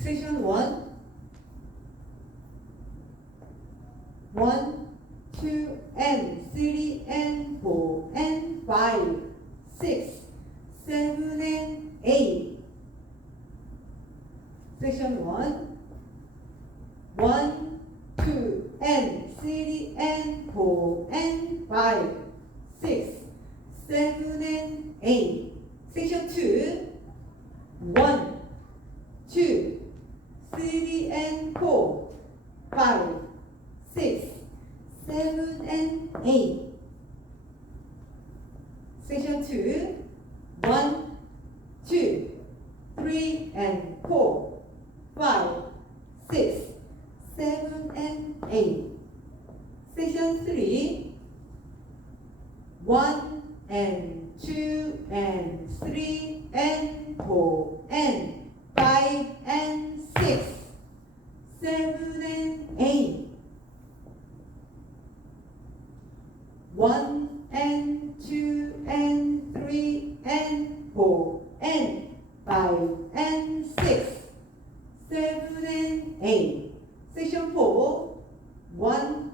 Section 1 1 2 and 3 and 4 and 5 6 7 and 8 Section 1 1 2 and 3 and 4 and 5 6 7 and 8 Section 2 1 2 3 and 4 5 6 7 and 8 Section 2 1 2 3 and 4 5 6 7 and 8 Section 3 1 and 2 and 3 and 4 and 5 and 6 7 and 8 1 and 2 and 3 and 4 and 5 and 6 7 and 8 Section 4 1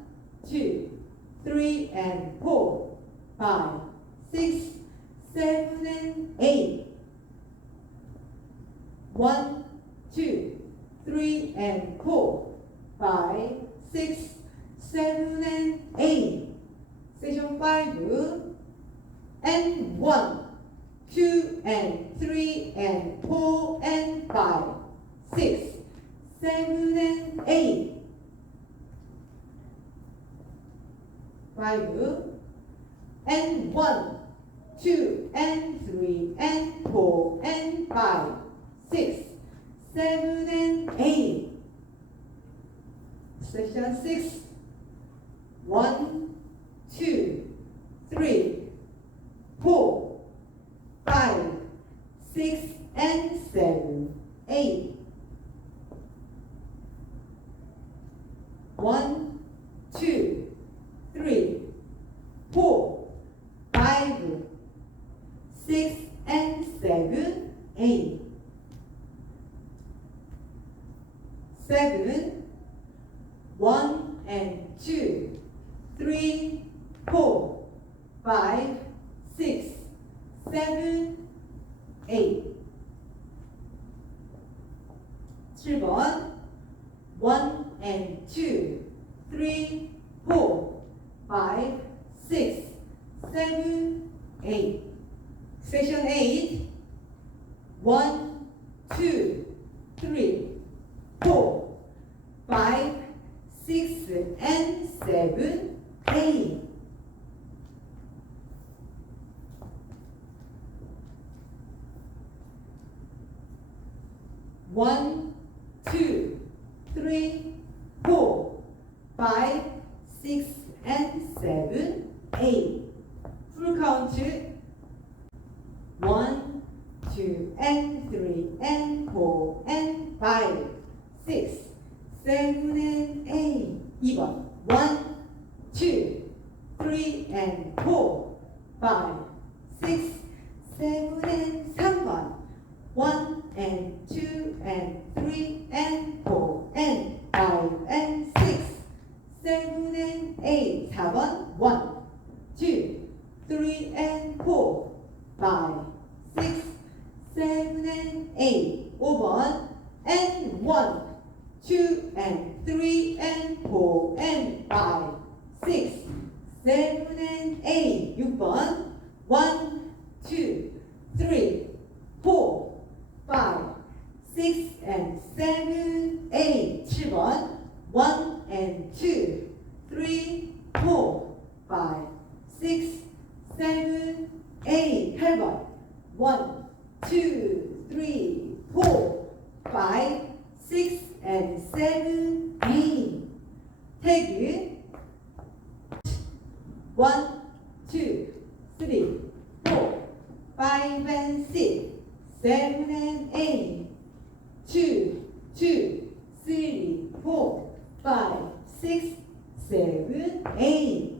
2 3 and 4 5 6 7 and 8 1 2 3 and 4 5 6 7 and 8 Section 5 and 1 2 and 3 and 4 and 5 6 7 and 8 5 and 1 2 and 3 and 4 and 5 6 7 and 8 Section 6 1 2 3 4 5 6 and 7 8 1 2 3 4 5 6 and 7 8 7 1 and 2 3 4 5 6 7 8 7번 1 and 2 3 4 5 6 7 8 Section 8 1 2 3 4 5 6 and 7 8 1 2 3 4 5 6 and 7 8 Full count 1 2 and 3 and 4 and 5 6 7 and 8 2번 1 2 3 and 4 5 2 and 3 and 4 and 5 6 7 and 8 6번 1 2 3 4 5 and 6 7 and 8 2 2 3 4 5 6 7 8